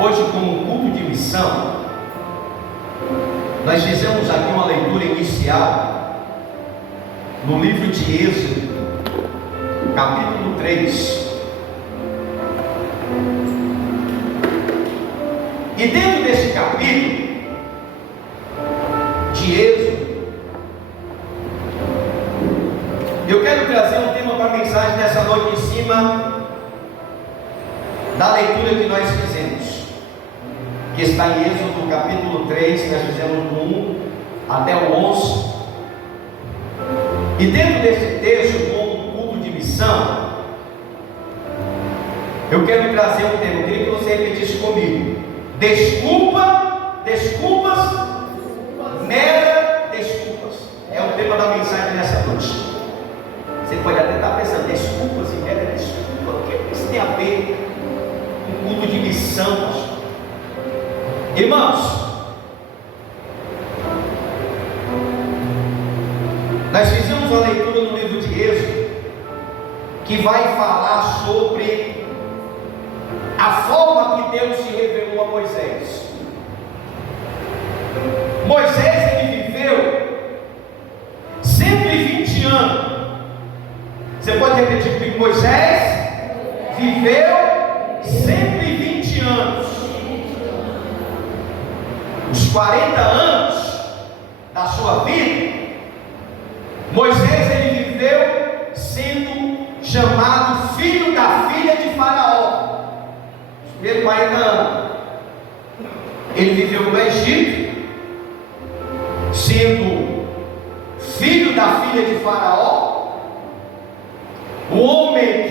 Hoje, como culto de missão, nós fizemos aqui uma leitura inicial no livro de Êxodo, capítulo 3. E dentro desse capítulo de Êxodo, eu quero trazer um tema para a mensagem dessa noite em cima da leitura que nós fizemos, que está em Êxodo capítulo 3, que nós fizemos do 1 até o 11. E dentro desse texto, como culto de missão, eu quero trazer um tema. Eu queria que você repetisse comigo: desculpas, mera desculpas. É o tema da mensagem nessa noite. Você pode até estar pensando, desculpas e mera desculpa, o que isso tem a ver com culto de missão, pastor? Irmãos, nós fizemos uma leitura no livro de Êxodo que vai falar sobre a forma que Deus se revelou a Moisés. Moisés, ele viveu 120 anos. Você pode repetir comigo? Moisés viveu 120 anos. Os 40 anos da sua vida, Moisés, ele viveu sendo chamado filho da filha de Faraó. Os primeiros 40 anos ele viveu no Egito, sendo filho da filha de Faraó, o homem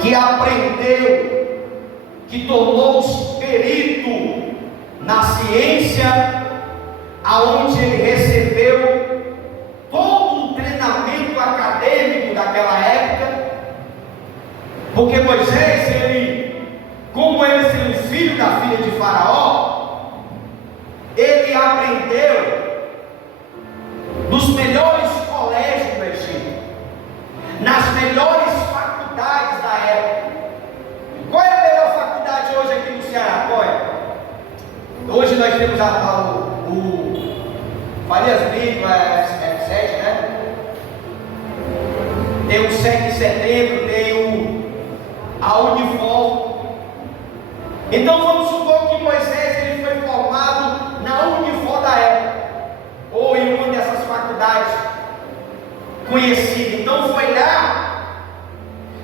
que aprendeu, que tornou-se perito na ciência, aonde ele recebeu todo o treinamento acadêmico daquela época, porque Moisés, como ele sendo filho da filha de Faraó, ele aprendeu nos melhores colégios do Egito, nas melhores faculdades da época. Qual é a melhor faculdade hoje aqui no Ceará? Qual é? Hoje nós temos o Farias Brito, a F7, né? Tem o 7 de setembro, tem a Unifor. Então vamos supor que Moisés ele foi formado na Unifor da época, ou em uma dessas faculdades conhecidas. Então foi lá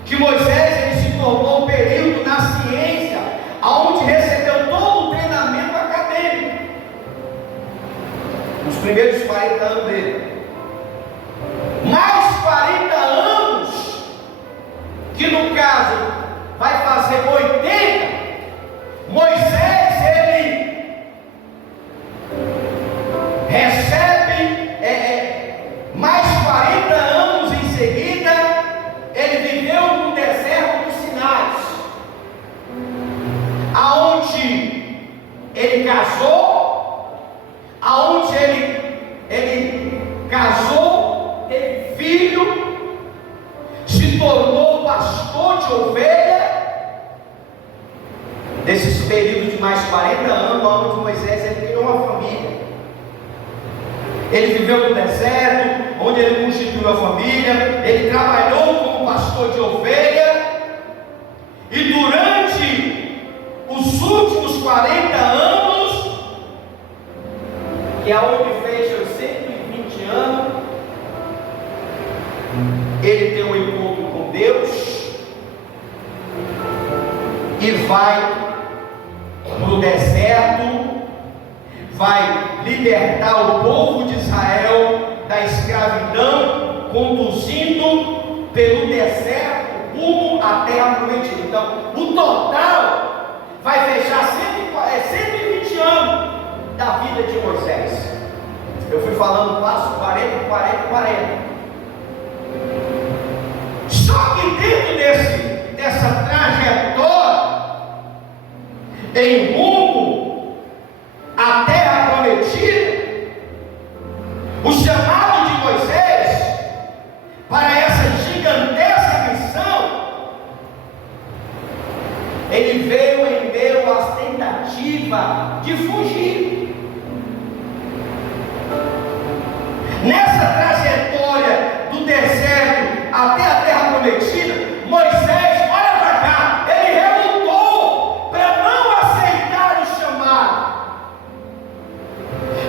que Moisés ele se tornou um período na ciência, aonde recebeu todo o treinamento acadêmico, os primeiros 40 anos dele. Mais 40 anos, que no caso vai fazer 80, Moisés ele recebe mais 40 anos em seguida. Ele viveu no deserto dos Sinais, aonde ele casou, aonde ele casou, teve filho, se tornou pastor de ovelha. Nesses períodos de mais 40 anos, onde Moisés ele criou uma família. Ele viveu no deserto, onde ele constituiu a família. Ele trabalhou como pastor de ovelha. E durante os últimos 40 anos, que é onde fecha os 120 anos, ele tem um encontro com Deus e vai para o deserto, vai libertar o povo de Israel da escravidão, conduzindo pelo deserto rumo à terra prometida. Então, o total vai fechar 120 anos da vida de Moisés. Eu fui falando passo 40, 40, 40. Só que dentro dessa trajetória, em rumo à terra prometida, o chamado de Moisés para essa gigantesca missão de fugir. Nessa trajetória do deserto até a terra prometida, Moisés, olha para cá, ele relutou para não aceitar o chamado,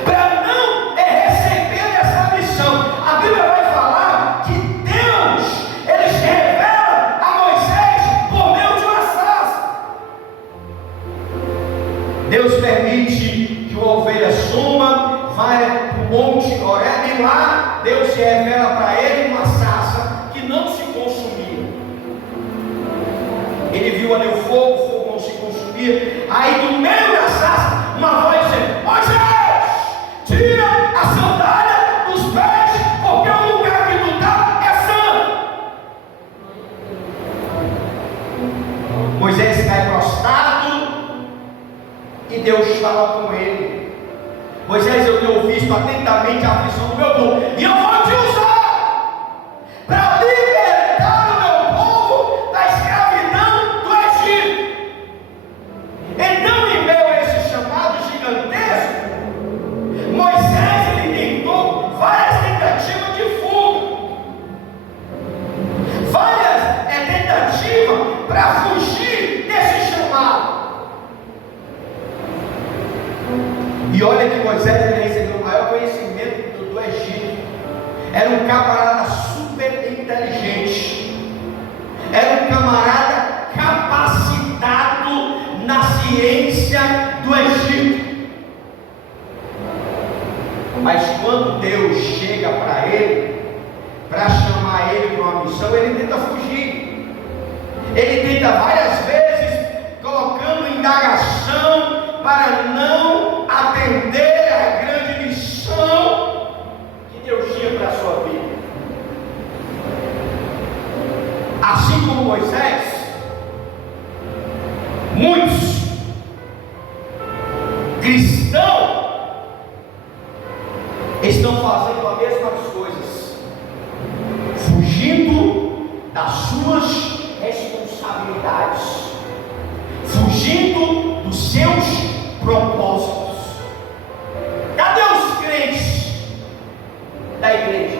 para não receber essa missão. A Bíblia vai falar que Deus, ele se revela a Moisés por meio de uma sarça. Deus permite que uma ovelha suma, vai para o monte Horebe, e lá Deus se revela para ele uma sarça que não se consumia. Ele viu ali o fogo não se consumia. Aí do meio da sarça, uma voz dizendo: Moisés, tira a sandália dos pés, porque o lugar que tu está é santo. Moisés cai prostrado e Deus fala com ele: Moisés, eu tenho visto atentamente a aflição do meu povo, e eu vou te usar para libertar o meu povo da escravidão do Egito. Então, em meio a esse chamado gigantesco, Moisés, ele tentou várias tentativas de fuga, várias tentativas para fugir desse chamado. E olha que Moisés, ele recebeu o maior conhecimento do Egito. Era um camarada super inteligente, era um camarada capacitado na ciência do Egito. Mas quando Deus chega para ele, para chamar ele para uma missão, ele tenta fugir. Ele tenta várias vezes, colocando indagação para não atender a grande missão que Deus tinha para a sua vida. Assim como Moisés, muitos cristãos estão fazendo as mesmas coisas, fugindo das suas responsabilidades, fugindo dos seus propósitos. Cadê os crentes da igreja?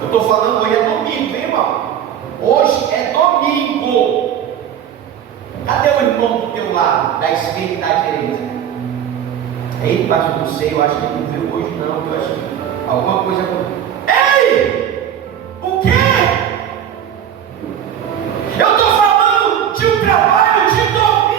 Eu estou falando, hoje é domingo, hein, irmão? Hoje é domingo. Cadê o irmão do teu lado, da esquerda e da direita? Ei, pastor, não sei, eu acho que ele não viu hoje não, eu acho que alguma coisa. Ei! O quê? Eu estou falando de um trabalho de domingo.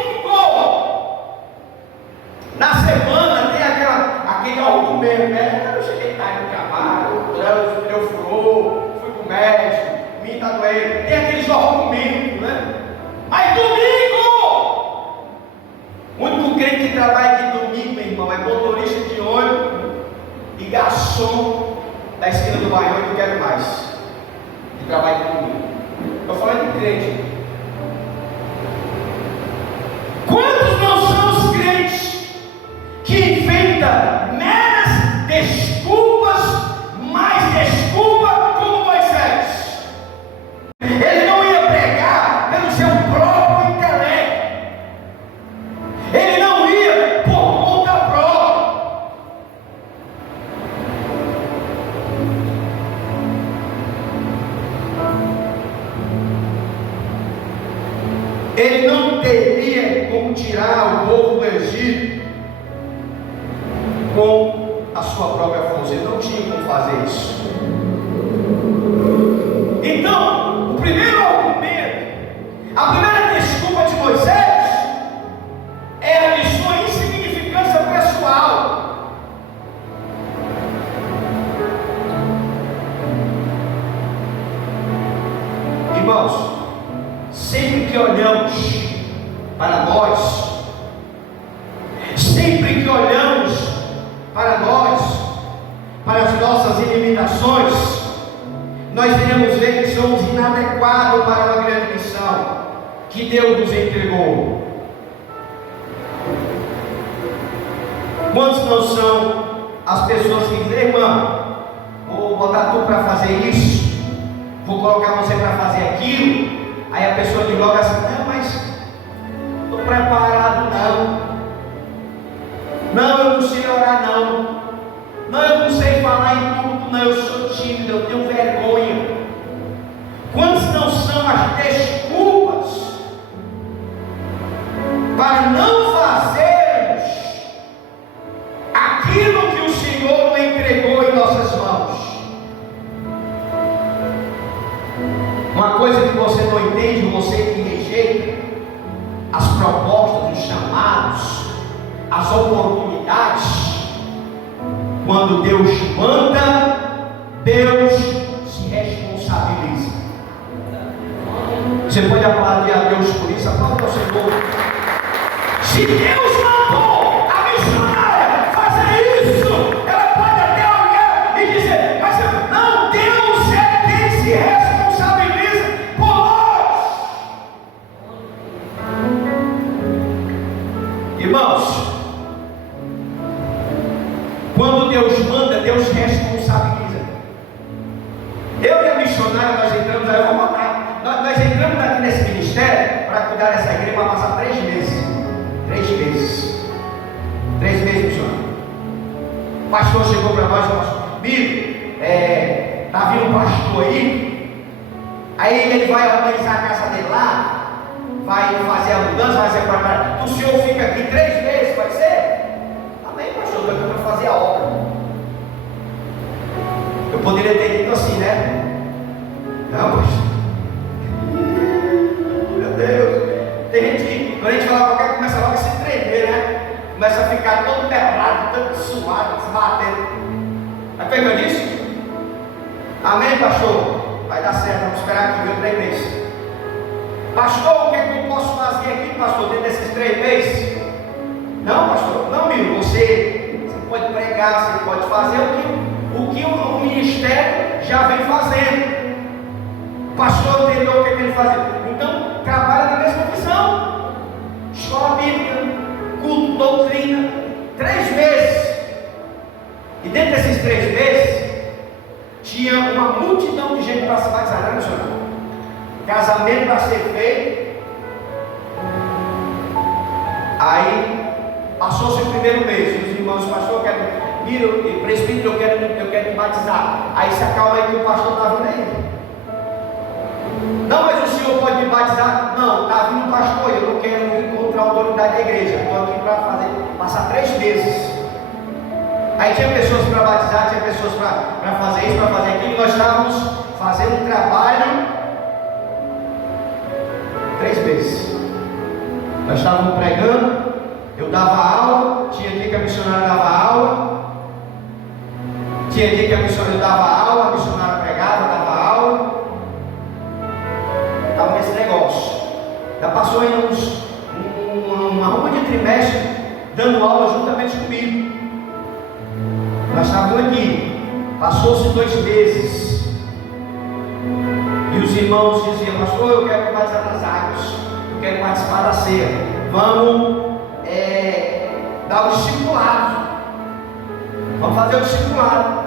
Na semana tem aquele argumento, né? Eu cheguei tarde no trabalho, o trânsito, pneu furou, fui pro médico, me tá doendo. Tem aqueles argumentos, né? Mas domingo! O único crente que trabalha de domingo, meu irmão, é motorista de ônibus e garçom da esquina do bairro, eu não quero mais. Que trabalha de domingo. Estou falando de crente. Quantos não são os crentes que inventam meras desculpas, mais desculpa, como Moisés? Ele não ia pregar pelo seu próprio intelecto, ele não ia por conta própria. Ele não teria como tirar o povo do Egito com a sua própria força. Ele não tinha como fazer isso. Então, o primeiro argumento, a primeira desculpa de Moisés é a de sua insignificância pessoal. Irmãos, sempre que olhamos para nós, sempre que olhamos para nós, para as nossas limitações, nós devemos ver que somos inadequados para uma grande missão que Deus nos entregou. Quantos não são as pessoas que dizem: irmão, vou botar tu para fazer isso, vou colocar você para fazer aquilo. Aí a pessoa diz logo assim: não, mas estou preparado não. Não, eu não sei orar não. Não, eu não sei falar em público, não, eu sou tímido, eu tenho vergonha. Quantas não são as desculpas para não fazermos aquilo que o Senhor entregou em nossas mãos? Uma coisa que você não entende, você que rejeita as propostas, os chamados, as oportunidades, quando Deus manda, Deus se responsabiliza. Você pode aplaudir a Deus por isso? Aplauda ao Senhor. Se Deus mandou a missionária fazer isso, ela pode até olhar e dizer, mas não, Deus é quem se responsabiliza por nós. Irmãos, quando Deus manda, Deus responsabiliza. Eu e a missionária, nós entramos, aí eu vou matar. Nós entramos aqui nesse ministério para cuidar dessa igreja, para passar 3 meses. 3 meses. 3 meses, missionário. O pastor chegou para nós e falou: Bíblia, está vindo um pastor aí ele vai organizar a casa dele lá, vai fazer a mudança, vai ser para o senhor fica aqui 3 meses, pode ser? Amém, pastor, estou aqui para fazer a obra. Eu poderia ter dito assim, né? Não, pastor. Meu Deus. Tem gente que, quando a gente fala qualquer coisa, começa logo a se tremer, né? Começa a ficar todo pelado, todo suado, se batendo. Mas foi o que eu disse? Amém, pastor? Vai dar certo, vamos esperar aqui, viu, 3 meses. Pastor, o que é que eu posso fazer aqui, pastor, dentro desses 3 meses? Não, pastor, não, meu, você pode pregar, você pode fazer o que o ministério já vem fazendo. O pastor entendeu o que ele fazia. Então, trabalha na mesma visão. Escola bíblica, culto, doutrina. 3 meses. E dentro desses 3 meses, tinha uma multidão de gente para se batizar, né, senhor? Casamento para ser feito. Aí, passou-se o primeiro mês. E os irmãos, pastor, presbítero, eu quero me batizar. Aí se acalma aí que o pastor está vindo aí. Não, mas o senhor pode me batizar? Não, está vindo pastor, eu não quero encontrar a autoridade da igreja, estou aqui para passar 3 meses. Aí tinha pessoas para batizar, tinha pessoas para fazer isso, para fazer aquilo. Nós estávamos fazendo um trabalho 3 meses. Nós estávamos pregando, eu dava aula, tinha dia que a missionária dava aula, tinha dia que a missionária dava aula, a missionária pregava, dava aula. Estava nesse negócio. Já passou aí uma ruma de trimestre dando aula juntamente comigo. Nós estávamos aqui. Passou-se 2 meses. E os irmãos diziam: pastor, eu quero batizar nas águas, eu quero participar da ceia. Vamos dar o discipulado. Vamos fazer o discipulado.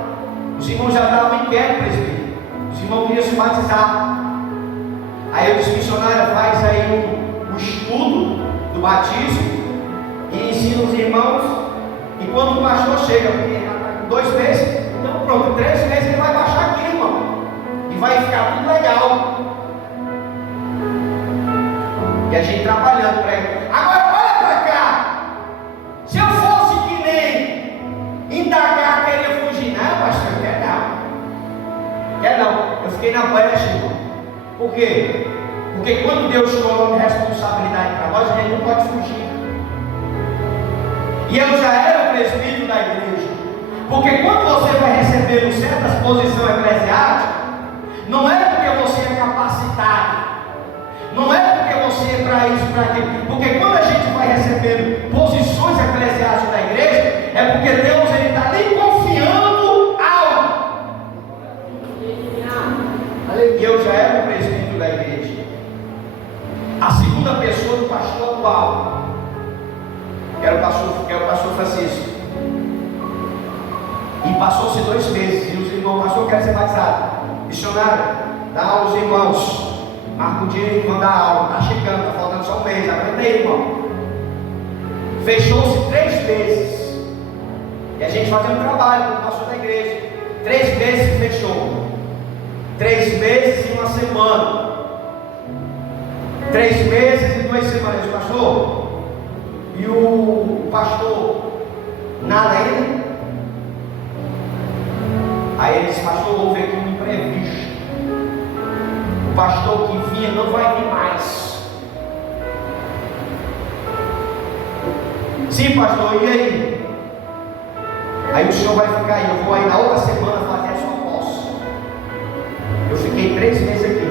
Os irmãos já estavam inquietos, presbítero. Os irmãos queriam se batizar. Aí eu disse: missionária, faz aí o estudo do batismo e ensina os irmãos. E quando o pastor chega, porque 2 meses, então pronto, 3 meses ele vai baixar aqui, irmão, e vai ficar tudo legal. E a gente trabalhando para ele. Agora olha para cá. Se eu fosse que nem indagar, queria fugir, não, pastor, quer não. Eu fiquei na brecha, irmão. Por quê? Porque quando Deus coloca responsabilidade para nós, a gente não pode fugir. E eu já era o presbítero da igreja. Porque quando você vai receber certas posições eclesiásticas, não é porque você é capacitado, não é porque você é para isso, para aquilo. Porque quando a gente vai receber posições eclesiásticas da igreja, é porque Deus está lhe confiando algo. E eu já era o presbítero da igreja. A segunda pessoa do pastor atual, que era o pastor Francisco. E passou-se 2 meses, e os irmãos, pastor, quero ser batizado. Missionário, dá aula aos irmãos. Marca o dia e vão dar aula. Está chegando, está faltando só 1 mês. Aguenta aí, irmão. Fechou-se 3 meses. E a gente fazendo trabalho com o pastor da igreja. 3 meses que fechou. 3 meses e 1 semana. 3 meses e 2 semanas, pastor. E o pastor, nada ainda? Aí ele disse, pastor, houve aqui um imprevisto. O pastor que vinha não vai vir mais. Sim, pastor, e aí? Aí o senhor vai ficar aí, eu vou aí na outra semana fazer a sua posse. Eu fiquei 3 meses aqui.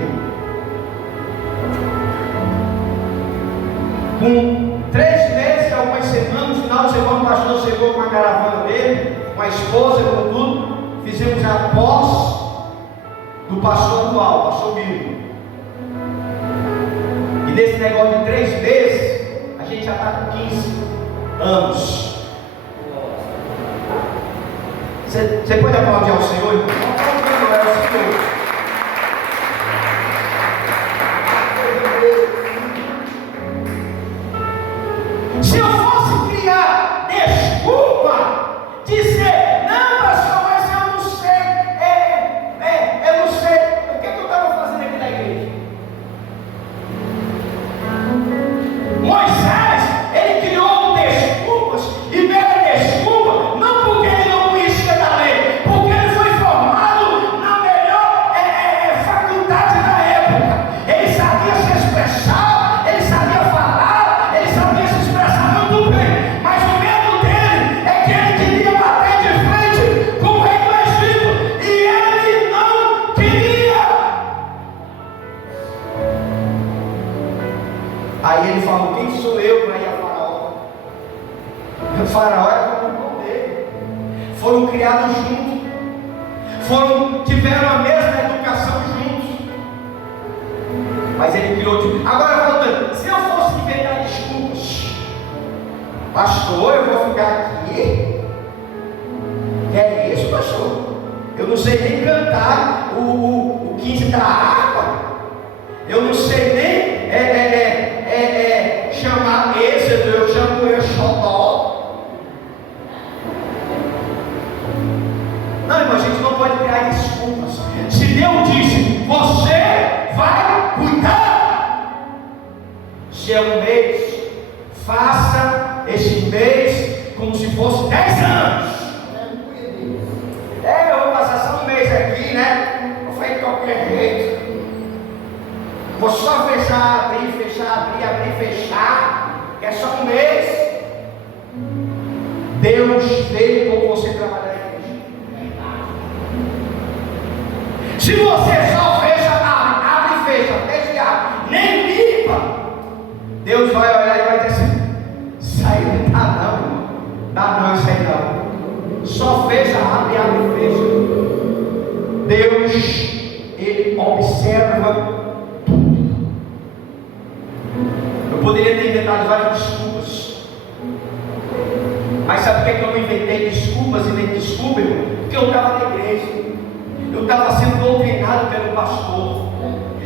Com 3 meses, algumas semanas, no final de semana, o pastor chegou com a caravana dele, com a esposa, com tudo. Fizemos a posse do pastor atual, pastor Miro. E nesse negócio de 3 meses, a gente já está com 15 anos. Você pode aplaudir ao Senhor? Não, é o Senhor. Se eu fosse criar desculpa, dizer, não, pastor, mas eu não sei, eu não sei, o que eu estava fazendo aqui na igreja? Moisés, ele criou desculpas, e mera desculpa, não porque ele não conhecia da lei, porque ele foi formado na melhor faculdade da época. Ele sabia se expressar, ele sabia falar, ele sabia se expressar muito bem, mas o medo dele é que ele queria bater de frente com o rei do Egito, e ele não queria. Aí ele falou, quem sou eu para ir a Faraó? O Faraó era como o irmão dele, foram criados juntos, tiveram a mesma educação juntos, mas ele criou de... Agora voltando, se eu fosse inventar desculpas, pastor, eu vou ficar aqui? Que é isso, pastor? Eu não sei nem cantar o 15 da harpa, eu não sei nem chamar Êxodo, eu chamo Exodó. Não, irmão, a gente não pode criar desculpas. Se Deus disse, você vai cuidar, se é um mês, faça esse mês como se fosse 10 anos. Eu vou passar só um mês aqui, né? Não foi de qualquer jeito. Vou só fechar, abrir, fechar, abrir, abrir, fechar, que é só um mês. Deus veio com você trabalhar na igreja. Se você só fecha, abre, fecha, fecha e abre, nem limpa, Deus vai olhar e vai dizer assim, isso aí não dá não, irmão. Dá não, isso aí não. Só fecha, abre, abre, fecha. Deus, Ele observa. Eu poderia ter inventado várias desculpas, mas sabe por que eu não inventei desculpas e nem desculpa, irmão? Porque eu estava na igreja, eu estava sendo doutrinado pelo pastor,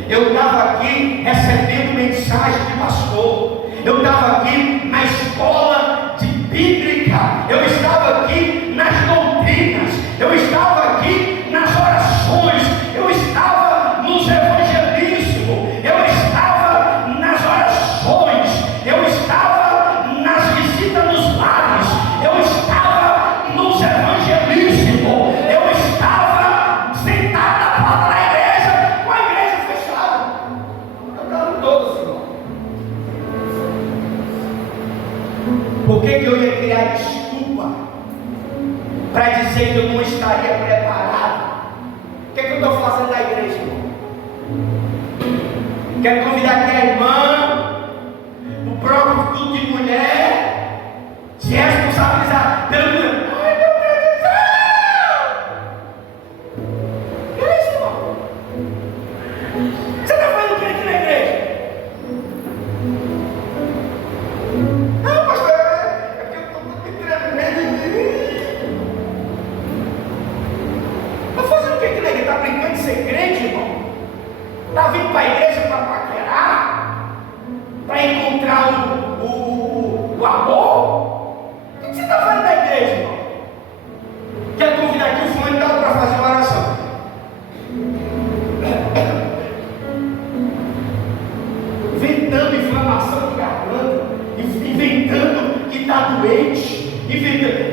eu estava aqui recebendo mensagem de pastor, eu estava aqui na escola de bíblica, eu estava aqui nas doutrinas, eu estava aqui nas orações, eu estava nos evangelismos, eu estava nas orações, eu estava nas visitas nos lares, eu estava nos evangelismos, eu estava sentado na porta da igreja, com a igreja fechada. Eu estava todos, irmão. Por que eu ia criar desculpa para dizer que eu não estaria preparado? O que eu estou fazendo na igreja, irmão? Quero convidar aqui a irmã, o próprio culto de mulher, se responsabilizar pelo meu. Ai, meu Deus do céu! Que é isso, irmão? Você está fazendo o que aqui na igreja? Não, pastor, é porque eu estou me tremendo. Está fazendo o que aqui na igreja? Está brincando de ser crente, irmão? Está vindo para a igreja para paquerar? Para encontrar o amor? O que você está fazendo na igreja, irmão?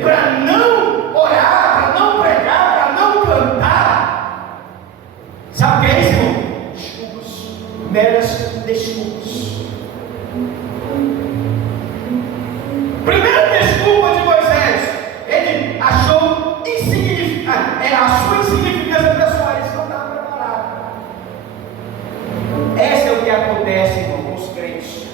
para não orar, para não pregar, para não cantar. Sabe o que é isso, irmão? Desculpas, meras desculpas. Primeira desculpa de Moisés, ele achou insignificante, a sua insignificância pessoal, ele não estava preparado. Esse é o que acontece, irmão, com os crentes.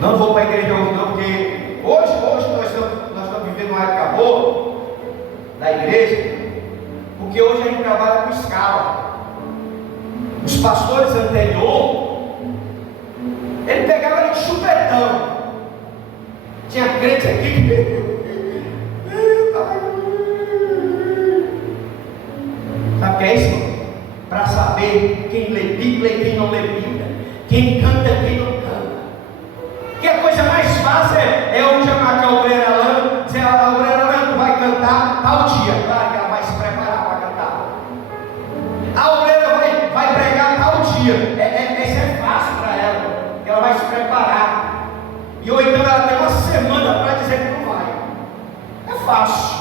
Não vou para a igreja hoje não, porque hoje nós estamos vivendo uma época boa da igreja, porque hoje a gente trabalha com escala. Os pastores anteriores, ele pegava ali de chupetão. Tinha crente aqui sabe o que é isso? Para saber quem lê Bíblia e quem não lê Bíblia, quem canta e quem não canta. Que a coisa mais fácil é eu chamar a obreira Alana, dizer: a obreira Alana vai cantar tal dia. Claro que ela vai se preparar para cantar. A obreira vai pregar tal dia. Isso é fácil para ela. Ela vai se preparar, ou então ela tem uma semana para dizer que não vai. É fácil,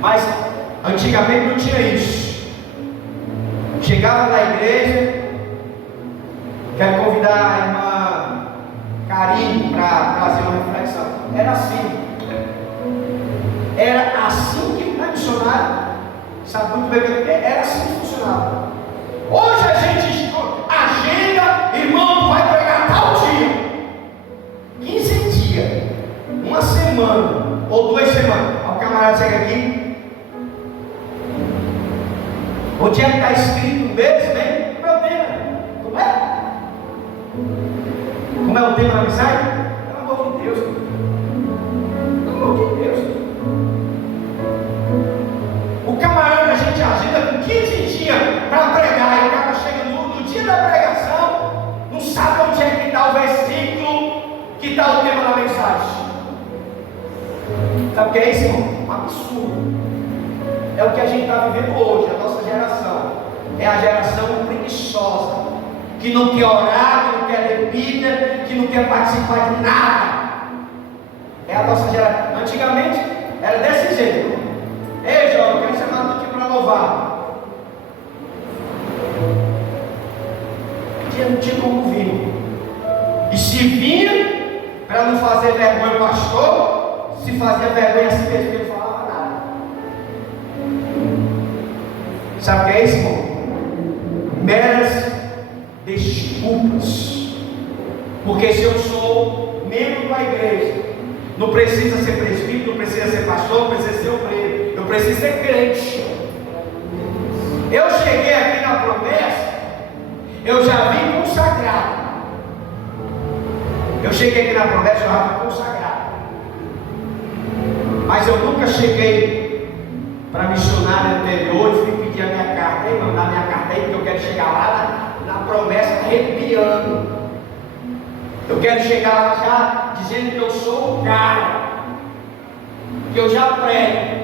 mas antigamente não tinha isso. Chegava na igreja, quero convidar a irmã Karine para trazer uma reflexão. Era assim que o missionário sabe muito bem que era assim que funcionava. Hoje a gente agenda, irmão, vai pregar tal dia, 15 dias, uma semana ou 2 semanas. O camarada chega aqui, onde é que está escrito mesmo, né? Como é o tema? Como é? Como é o tema da mensagem? Pelo amor de Deus, pelo amor de Deus. O camarada a gente agenda com 15 dias para pregar, e o cara chega no dia da pregação, não sabe onde é que está o versículo, que está o tema da mensagem. Sabe o que é isso, irmão? Um absurdo. É o que a gente está vivendo hoje, a nossa geração. É a geração preguiçosa, que não quer orar, que não quer ler Bíblia, que não quer participar de nada. É a nossa geração. Antigamente era desse jeito. Ei, jovem, eu quero chamar aqui para louvar. Não tinha como vir. E se vinha, para não fazer vergonha ao pastor, se fazia vergonha a si mesmo, ele não falava nada. Sabe o que é isso, irmão? Meras desculpas. Porque se eu sou membro da igreja, não precisa ser presbítero, não precisa ser pastor, não precisa ser obreiro, eu preciso ser crente. Eu cheguei aqui na promessa, eu já vim consagrado. Eu cheguei aqui na promessa, eu já vim consagrado. Mas eu nunca cheguei para missionário anterior e fui pedir a minha carta. Ei, mandar minha carta aí, porque eu quero chegar lá na promessa arrepiando. Eu quero chegar lá já dizendo que eu sou o cara, que eu já prego,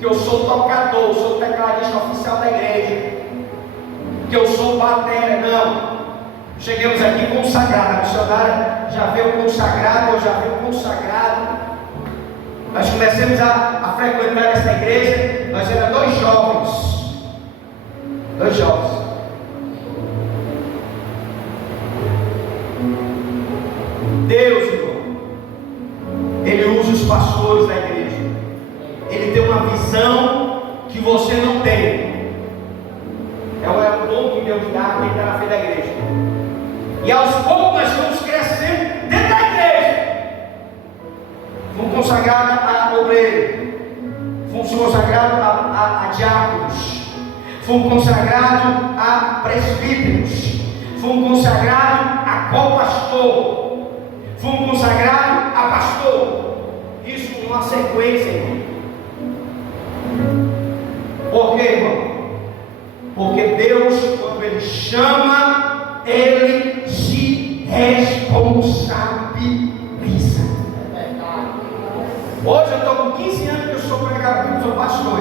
que eu sou tocador, sou o tecladista oficial da igreja, que eu sou batera. Não, chegamos aqui consagrado. A missionária já veio consagrado, eu já veio consagrado. Nós começamos a frequentar essa igreja, nós éramos 2 jovens. 2 jovens. Deus, irmão, Ele usa os pastores da igreja. Ele tem uma visão que você não tem. É um dom que Deus dá a quem está na frente da igreja. E aos poucos nós vamos crescendo dentro da igreja. Fomos consagrados a obreiro, fomos consagrados a diáconos, fomos consagrados a presbíteros, fomos consagrados a co-pastor, fomos consagrados a pastor. Isso numa sequência, irmão. Por quê, irmão? Porque Deus, quando Ele chama, Ele se responsabiliza. Hoje eu estou com 15 anos que eu sou pregador, eu sou pastor.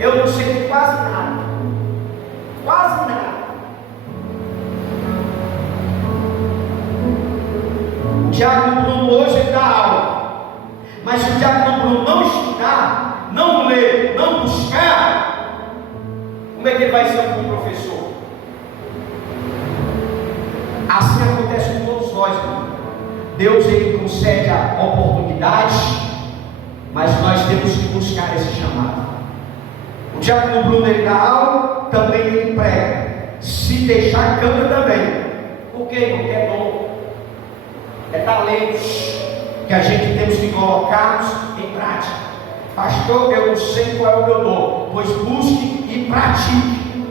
Eu não sei de quase nada. Quase nada. diácono Bruno hoje ele dá aula, mas se o diácono Bruno não estudar, não ler, não buscar, como é que ele vai ser um bom professor? Assim acontece com todos nós, irmão. Deus ele concede a oportunidade, mas nós temos que buscar esse chamado. O diácono Bruno ele dá aula, também ele prega. Se deixar, canta também. Por quê? Porque é dom, é talentos que a gente temos que colocarmos em prática. Pastor, eu não sei qual é o meu dom, pois busque e pratique.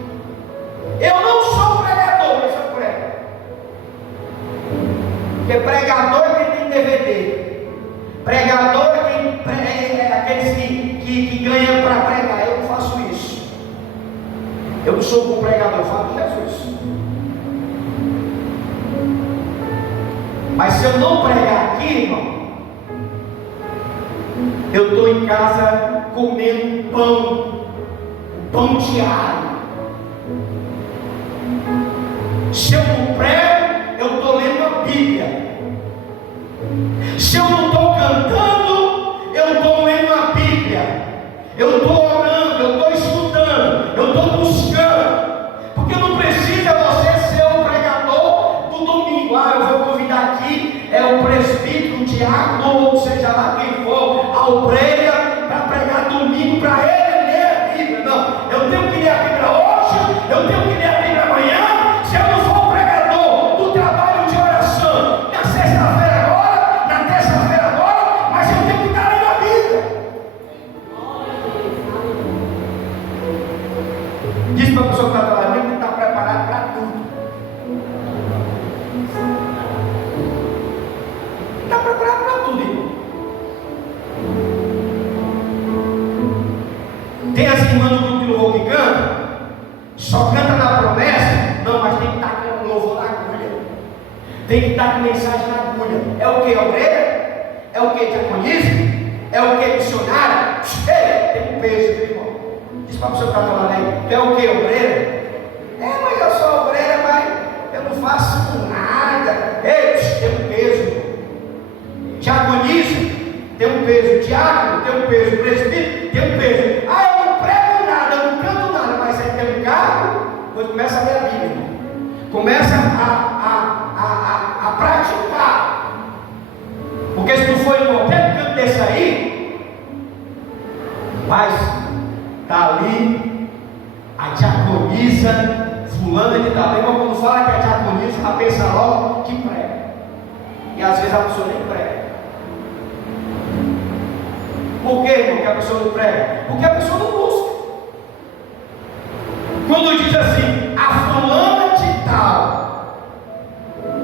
Eu não sou pregador, mas eu prego. Porque pregador é quem tem DVD. Pregador é quem aqueles que ganham para pregar. Eu não faço isso. Eu não sou bom pregador, eu falo de Jesus. Mas se eu não pregar aqui, irmão, eu estou em casa comendo pão diário. Se eu não prego, eu estou lendo a Bíblia. Se eu não estou cantando, eu estou lendo a Bíblia. Eu estou orando, eu estou estudando, eu estou buscando. Porque não precisa você ser o pregador do domingo. Eu vou convidar aqui o presbítero, o diácono, ou seja lá quem for, a obreira, para pregar domingo para ele ler a Bíblia. Não, eu tenho que ler a Bíblia hoje, eu tenho que ler a Bíblia amanhã. Se eu não for o pregador do trabalho de oração, na sexta-feira agora, na terça-feira agora, mas eu tenho que estar lendo a Bíblia. Diz para a pessoa que está trabalhando que está preparado para tudo. Está preparado para tudo, irmão. Tem as irmãs do grupo de louvor que cantam, só canta na promessa. Não, mas tem que estar com louvor na agulha, tem que estar com mensagem na agulha. É o que? Obreira? É o que? Diaconismo? É o que? Missionário? Ei, tem um peso, meu irmão. Diz para a pessoa que está falando aí, é o que? Obreira? Mas eu sou obreira, mas eu não faço nada. Ei, tem um peso, irmão. Diaconismo tem um peso, diácono tem um peso, presbítero tem um peso. Eu não prego nada, eu não canto nada, mas aí tem um cargo, quando começa a ler a Bíblia, irmão. Começa a praticar. Porque se tu for em qualquer canto desse aí, mas está ali a diaconisa fulana de tal. Mas quando fala que a diaconisa, ela pensa logo que prega. E às vezes a pessoa nem prega. Por que, irmão, que a pessoa não prega? Porque a pessoa não busca. Quando diz assim, a fulana de tal,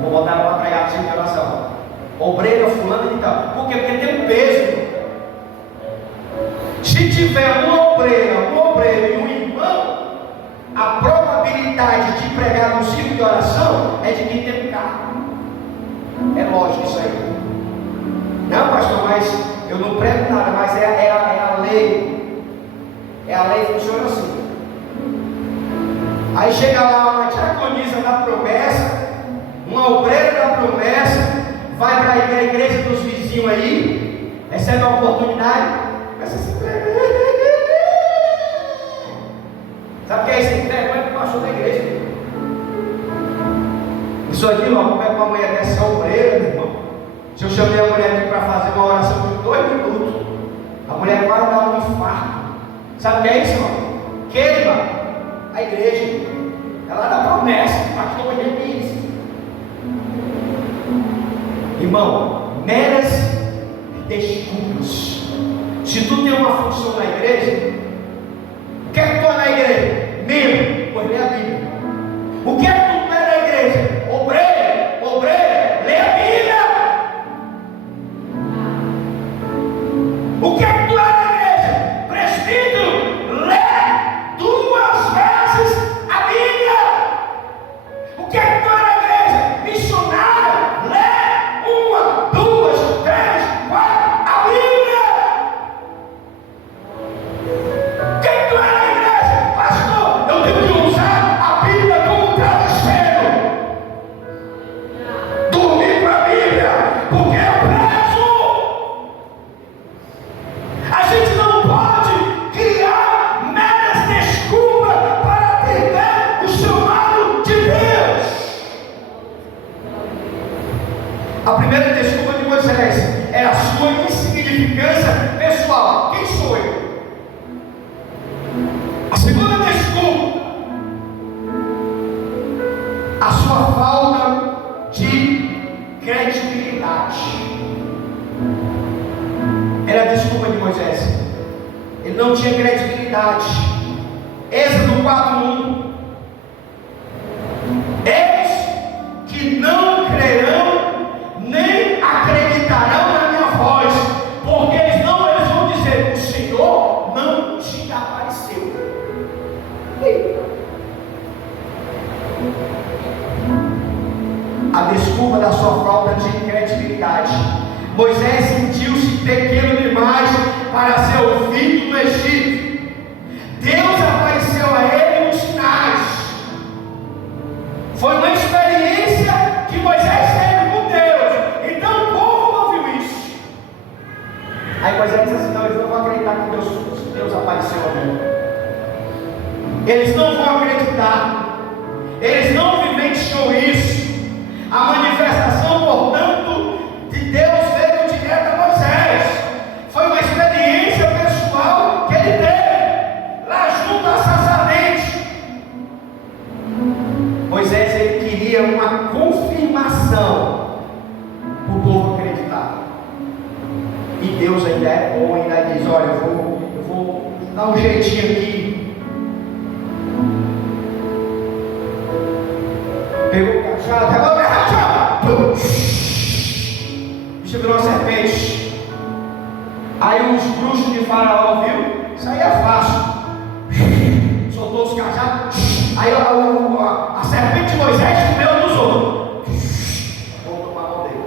vou botar ela para pregar de oração, obreira fulana de tal. Por quê? Porque tem um peso, irmão. Se tiver uma obreira e um irmão, a probabilidade de pregar no círculo de oração é de quem tem um carro. É lógico isso aí. Não, pastor, mas eu não prego nada, mas é a lei. É a lei que funciona assim. Aí chega lá uma diaconisa da promessa, uma obreira da promessa, vai para a igreja dos vizinhos aí, recebe a oportunidade, começa a se pregar. Sabe o que é isso? Vergonha que passou da igreja. Isso aqui, irmão, como é que uma mulher dessa é obreira, meu irmão? Se eu chamei a mulher aqui para fazer uma oração de 2 minutos, a mulher quase dá um infarto. Sabe o que é isso, irmão? Queima a igreja. Ela dá promessa, pastor Geniz. Irmão, meras desculpas. Se tu tem uma função na igreja, o que é que tu é na igreja? Membro, pois lê a Bíblia. O que é que tu é na igreja? Obreira, lê a Bíblia. O que é que tu é na igreja? Presbítero, lê 2 vezes a Bíblia. O que é que tu é na igreja? Missionário, lê 1, 2, 3, 4 a Bíblia. A segunda desculpa, a sua falta de credibilidade. Era a desculpa de Moisés. Ele não tinha credibilidade. Êxodo 4:1. Eles que não crerão nem acreditarão na minha voz, porque eles vão dizer: o Senhor não te apareceu. A desculpa da sua falta de credibilidade. Moisés sentiu-se pequeno demais para ser ouvido no Egito. Deus apareceu a ele nos sinais. Foi uma experiência que Moisés teve com Deus. Então o povo ouviu isso. Aí Moisés disse assim: não, eles não vão acreditar que Deus apareceu a mim. Eles não vão acreditar. Eles não vivenciou isso. A manifestação, portanto, de Deus veio direto a Moisés. Foi uma experiência pessoal que ele teve lá junto a Sazarente. Moisés, ele queria uma confirmação para o povo acreditar. E Deus ainda é bom, ainda diz: olha, eu vou dar um jeitinho aqui. Pegou o cajado, pegou o cajado, bicho virou uma serpente. Aí os bruxos de Faraó viu, isso aí é fácil. Soltou os cajados. Aí a serpente de Moisés comeu dos outros. Voltou para a mão dele.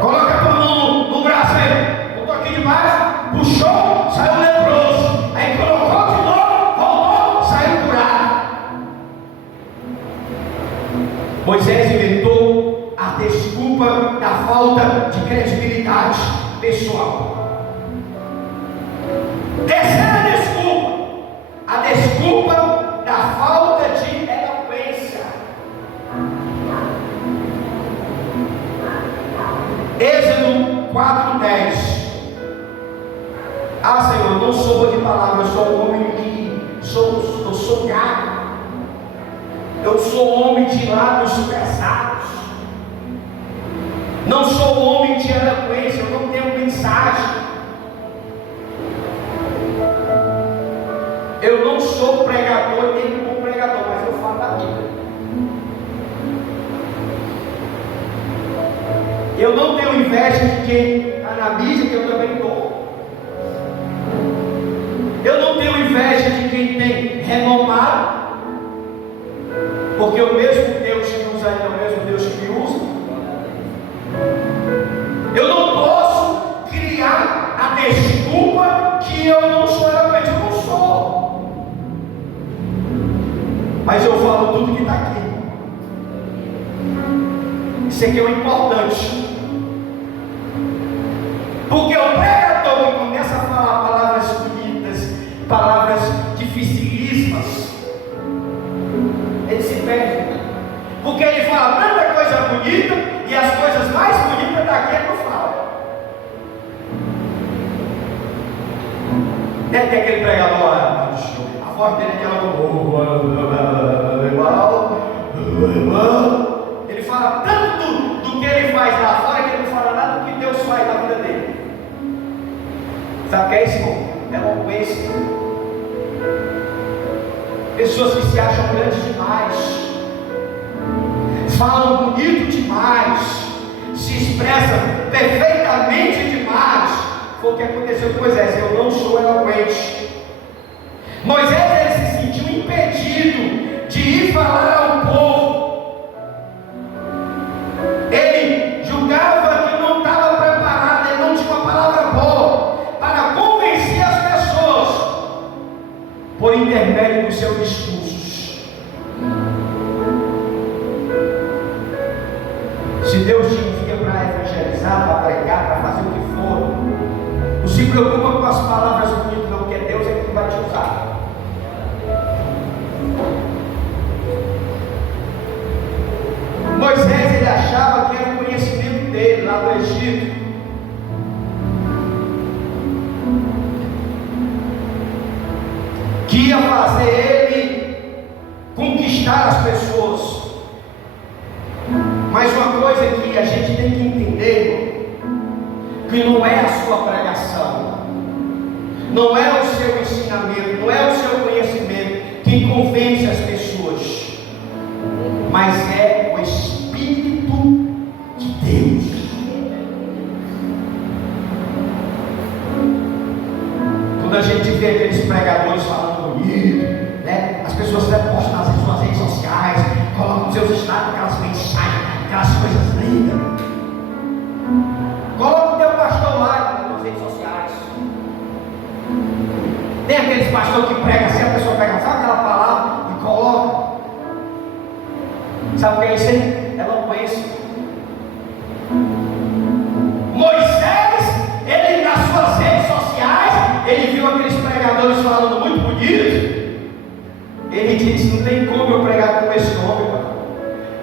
Coloca a mão no braço aí. Botou aqui debaixo, puxou, saiu leproso. Aí colocou de novo, voltou, saiu curado. Moisés inventou a desculpa da falta de credibilidade pessoal. Terceira desculpa, a desculpa da falta de eloquência. Êxodo 4:10. Ah, Senhor, eu não sou bom de palavra, eu sou um homem eu sou gago. Eu sou um homem de lábios pesados. Não sou um homem de eloquência, eu não tenho mensagem. Eu não sou pregador, nem um bom pregador, mas eu falo da Bíblia. Eu não tenho inveja de quem está na mídia, que eu também estou. Eu não tenho inveja de quem tem renomado, porque o mesmo Deus que usa é o mesmo Deus que me usa. Eu não posso criar a desculpa que eu não sou eloquente. Eu não sou, mas eu falo tudo que está aqui. Isso aqui é o importante. Porque o pregador que começa a falar palavras bonitas, palavras dificilíssimas, ele se perde. Porque ele fala tanta coisa bonita, e as coisas mais bonitas daqui ele não fala. Deve ter aquele pregador lá, a voz dele é aquela. Ele fala tanto do que ele faz lá fora, que ele não fala nada do que Deus faz na vida dele. Sabe o que é isso, irmão? É eloquência. Pessoas que se acham grandes demais, falam bonito demais, se expressam perfeitamente demais. Foi o que aconteceu com Moisés. Eu não sou eloquente. Moisés, ele se sentiu impedido de ir falar ao povo. Ele julgava que não estava preparado, ele não tinha uma palavra boa para convencer as pessoas por intermédio dos seus discursos. Se Deus te envia para evangelizar, para pregar, para fazer o que for, não se preocupa com as palavras bonitas, não, porque Deus é que vai te usar. Moisés, ele achava que era o conhecimento dele lá do Egito, que ia fazer ele conquistar as pessoas. Mas uma coisa que a gente tem que entender, que não é a sua pregação, não é o seu ensinamento, não é o seu conhecimento que convence as pessoas, mas é o Espírito de Deus. Quando a gente vê aqueles pregadores falando bonito, né? As pessoas postam nas suas redes sociais, colocam nos seus estados aquelas mensagens, aquelas coisas lindas. Coloca o teu pastor lá nas redes sociais. Tem aqueles pastores que pregam assim, a pessoa pega, sabe aquela palavra e coloca. Sabe o que é isso aí? Eloquência. Moisés, ele nas suas redes sociais, ele viu aqueles pregadores falando muito bonito. Ele disse: não tem como eu pregar com esse homem, mano.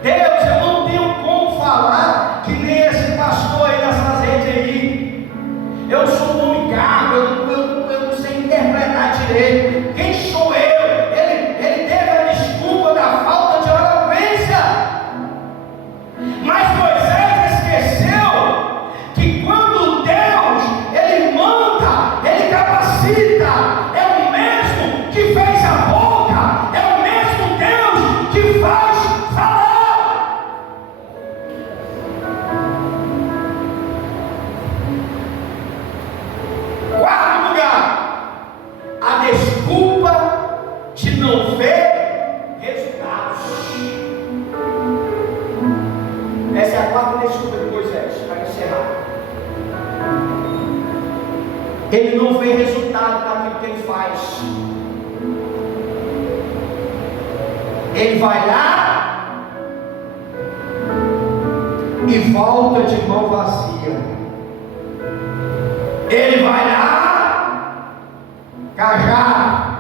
Deus, eu não tenho como falar que nem esse pastor aí nessas redes aí. Eu sou um homem gago, eu não sei interpretar direito. Quem sou eu? Ele teve a desculpa da falta de eloquência. Mas Moisés esqueceu que quando Deus, ele manda, ele capacita, é o mesmo que fez a boca, é o mesmo Deus que faz falar. Quarto lugar, a desculpa de não ver resultados. Essa é a quarta desculpa de Moisés, para encerrar. Ele não vê resultado naquilo que ele faz. Ele vai lá e volta de mão vazia. Ele vai lá, cajado,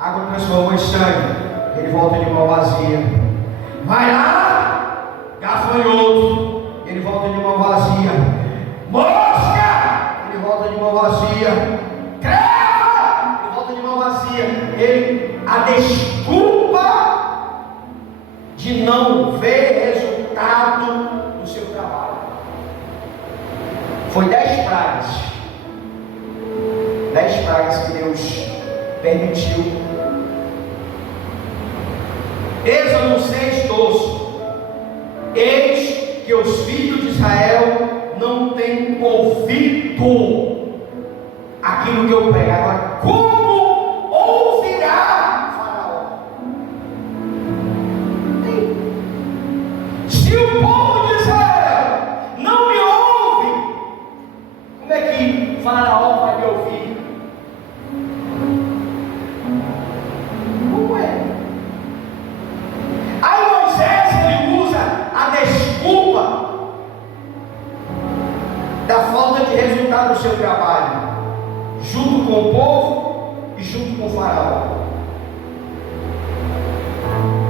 água transformou em sangue. Ele volta de mão vazia. Vai lá, gafanhoto, ele volta de mão vazia. Mosca, ele volta de mão vazia. Creva, ele volta de mão vazia. A desculpa de não ver resultado do seu trabalho. Foi 10 pragas. 10 pragas que Deus permitiu. Êxodo 6:12. Eis que os filhos de Israel não têm ouvido aquilo que eu prego. Agora, como ouvirá Faraó? Se o povo de Israel não me ouve, como é que Faraó vai me ouvir? Como é? Aí Moisés, ele usa a desculpa da falta de resultado do seu trabalho, junto com o povo e junto com o Faraó.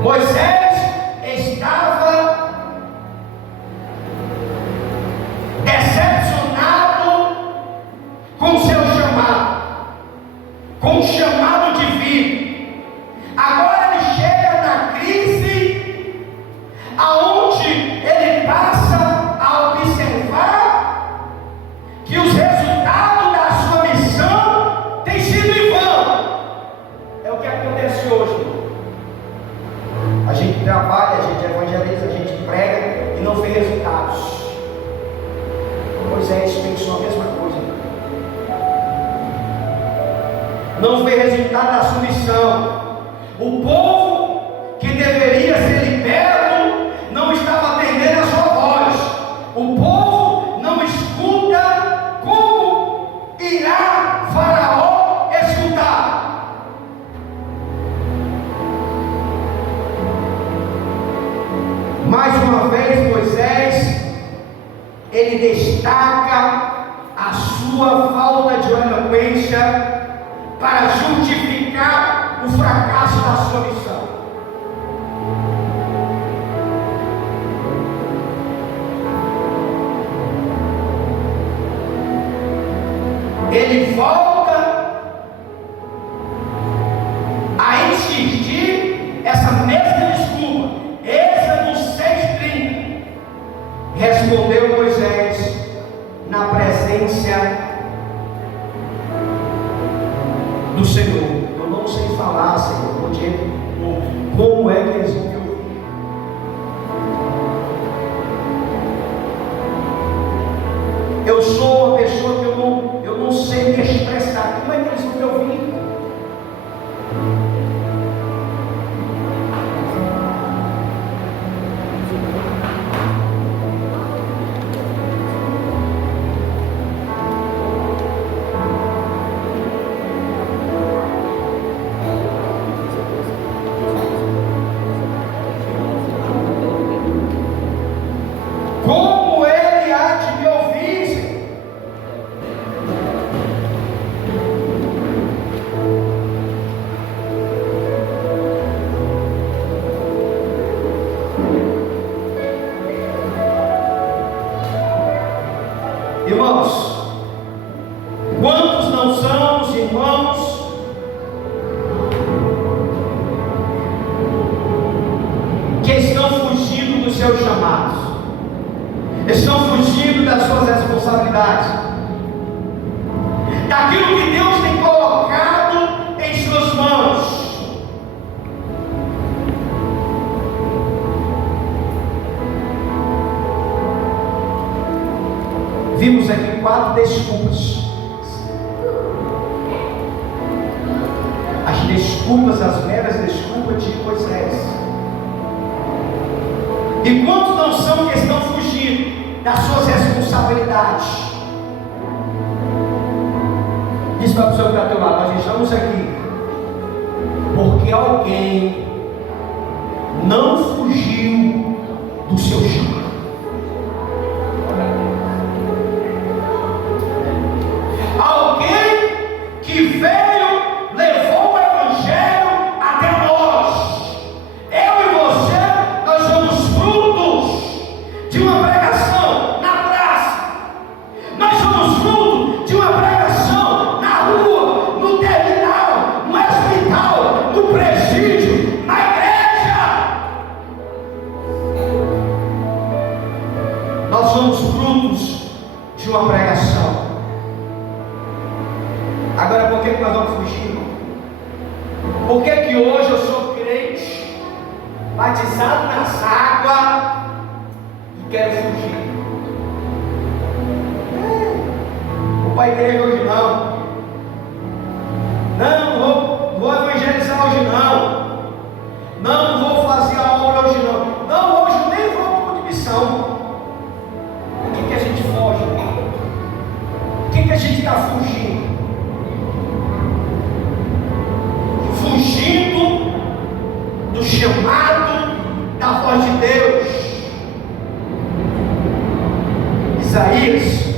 Moisés estava decepcionado com o seu chamado, com o chamado divino. Agora ele chega na crise, aonde ele passa a observar que os resultados da sua missão têm sido em vão. É o que acontece hoje. A gente trabalha, a gente evangeliza, a gente prega e não vê resultados. Moisés pensou a mesma coisa. Não vê resultado da sua missão. O povo que deveria ser liberto não estava atendendo a sua voz. O povo não escuta. Como irá Faraó escutar? Mais uma vez Moisés, ele destaca a sua falta de eloquência para justificar o fracasso da sua missão. Ele volta do Senhor. Eu não sei falar, Senhor, como é que eles vão me ouvir? Eu sou uma pessoa que eu não sei me expressar. Como é que eles vão me ouvir? Como ele há de me ouvir, Senhor? Irmãos, quantos não são os irmãos que estão fugindo dos seus chamados, estão fugindo das suas responsabilidades, daquilo que Deus tem colocado em suas mãos? Vimos aqui 4 desculpas. As desculpas, as meras desculpas de Moisés. E quantos não são que estão fugindo das suas responsabilidades? Diz para a pessoa que está ao teu lado: nós estamos aqui porque alguém não fugiu do seu chamado. Alguém que veio, levou o Evangelho até nós. Eu e você, nós somos frutos de uma pregação na praça. Nós somos fruto de uma pregação na rua, no terminal, no hospital, no presídio, na igreja. Nós somos frutos de uma pregação. Agora, por que nós vamos fugir, irmão? Por que hoje eu sou crente, batizado nas águas, e quero fugir? Vou para a igreja hoje não. Não vou evangelizar hoje não. Não vou fazer a obra hoje não. Não, hoje nem vou para o de missão. Por que a gente foge? Por que a gente está fugindo? Fugindo do chamado da voz de Deus. Isaías,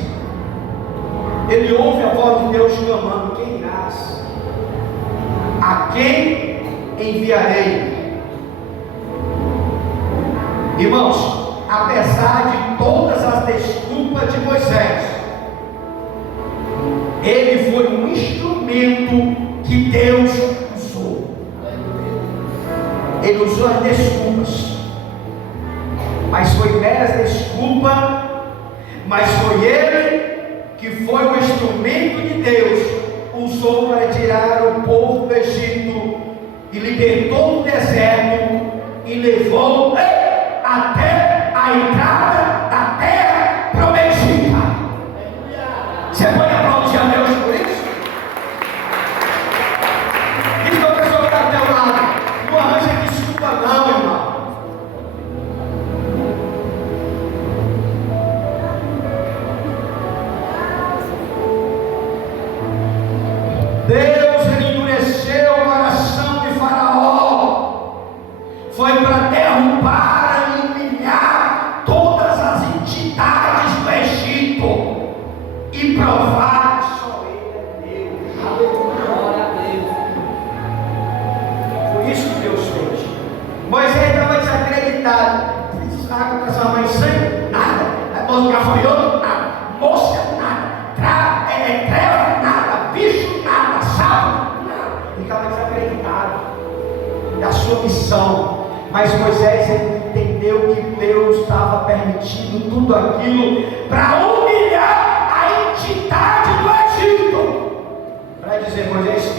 ele ouve a voz de Deus clamando: quem irás? A quem enviarei? Irmãos, apesar de todas as desculpas de Moisés, ele foi um instrumento que Deus usou. Ele usou as desculpas, mas foi meras desculpas, mas foi ele que foi o instrumento de Deus, usou para tirar o povo do Egito e libertou do deserto e levou até a entrada da terra prometida. Você pode aplaudir a Deus por isso? Diz para a pessoa que está ao teu lado: não arranja desculpa não, irmão. Deus, ele endureceu o coração de Faraó, foi para derrubar e humilhar todas as entidades do Egito e provar que só ele é Deus. Glória a Deus. Foi isso que Deus fez. Moisés estava desacreditado. Água com essa mãe sangue? Nada. Gafanhoto? Nada. Mosca? Nada. Treva? Nada. Bicho? Nada. Sapo? Nada. Ele estava desacreditado da sua missão. Mas Moisés, ele entendeu que Deus estava permitindo tudo aquilo para humilhar a entidade do Egito, para dizer: Moisés,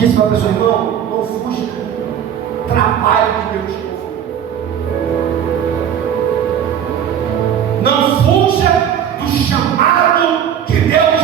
Diz para a pessoa: irmão, não fuja do trabalho que Deus te confiou. Não fuja do chamado que Deus